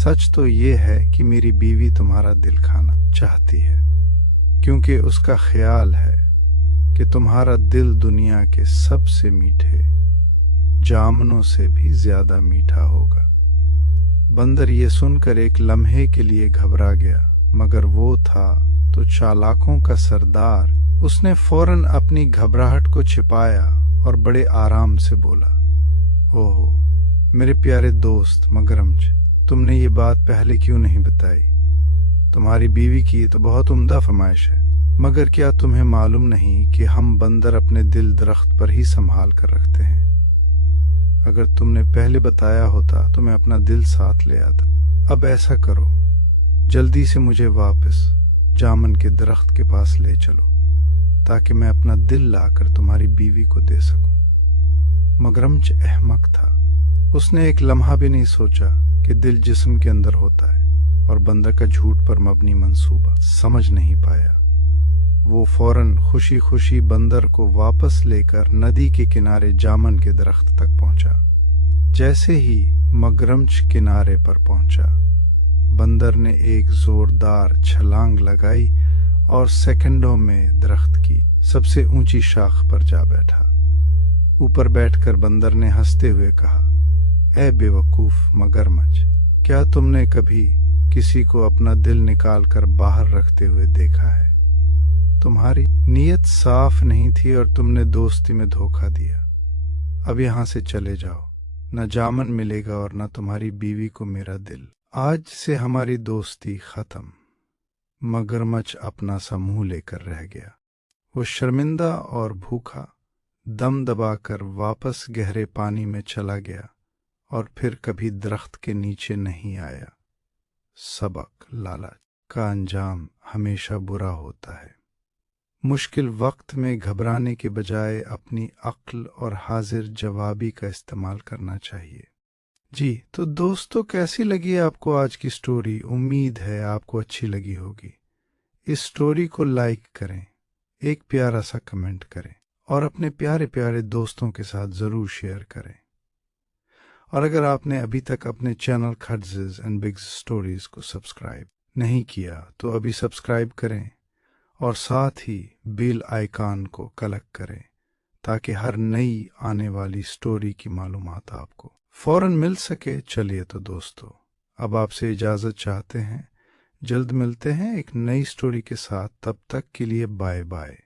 सच तो ये है कि मेरी बीवी तुम्हारा दिल खाना चाहती है, क्योंकि उसका ख्याल है कि तुम्हारा दिल दुनिया के सबसे मीठे जामुनों से भी ज्यादा मीठा होगा। बंदर ये सुनकर एक लम्हे के लिए घबरा गया, मगर वो था तो चालाकों का सरदार। उसने फौरन अपनी घबराहट को छिपाया और बड़े आराम से बोला, ओहो मेरे प्यारे दोस्त मगरमच्छ, तुमने ये बात पहले क्यों नहीं बताई? तुम्हारी बीवी की तो बहुत उम्दा फरमाइश है, मगर क्या तुम्हें मालूम नहीं कि हम बंदर अपने दिल दरख्त पर ही संभाल कर रखते हैं? अगर तुमने पहले बताया होता तो मैं अपना दिल साथ ले आता। अब ऐसा करो, जल्दी से मुझे वापस जामन के दरख्त के पास ले चलो, ताकि मैं अपना दिल लाकर तुम्हारी बीवी को दे सकूं। मगरमच्छ अहमक था, उसने एक लम्हा भी नहीं सोचा कि दिल जिस्म के अंदर होता है और बंदर का झूठ पर मबनी मंसूबा समझ नहीं पाया। वो फौरन खुशी खुशी बंदर को वापस लेकर नदी के किनारे जामन के दरख्त तक पहुंचा। जैसे ही मगरमच्छ किनारे पर पहुंचा, बंदर ने एक जोरदार छलांग लगाई और सेकंडों में दरख्त की सबसे ऊंची शाख पर जा बैठा। ऊपर बैठकर बंदर ने हंसते हुए कहा, ए बेवकूफ मगरमच्छ, क्या तुमने कभी किसी को अपना दिल निकाल कर बाहर रखते हुए देखा है? तुम्हारी नीयत साफ नहीं थी और तुमने दोस्ती में धोखा दिया। अब यहां से चले जाओ, न जामन मिलेगा और न तुम्हारी बीवी को मेरा दिल। आज से हमारी दोस्ती खत्म। मगरमच्छ अपना सा मुंह लेकर रह गया। वो शर्मिंदा और भूखा दम दबाकर वापस गहरे पानी में चला गया और फिर कभी दरख्त के नीचे नहीं आया। सबक, लालच का अंजाम हमेशा बुरा होता है। मुश्किल वक्त में घबराने के बजाय अपनी अक्ल और हाजिर जवाबी का इस्तेमाल करना चाहिए। जी तो दोस्तों, कैसी लगी आपको आज की स्टोरी? उम्मीद है आपको अच्छी लगी होगी। इस स्टोरी को लाइक करें, एक प्यारा सा कमेंट करें और अपने प्यारे प्यारे दोस्तों के साथ ज़रूर शेयर करें। और अगर आपने अभी तक अपने चैनल खड्ज़ एंड बिग्स स्टोरीज को सब्सक्राइब नहीं किया तो अभी सब्सक्राइब करें और साथ ही बेल आइकॉन को क्लिक करें, ताकि हर नई आने वाली स्टोरी की मालूमात आपको फौरन मिल सके। चलिए तो दोस्तों, अब आपसे इजाज़त चाहते हैं। जल्द मिलते हैं एक नई स्टोरी के साथ। तब तक के लिए बाय बाय।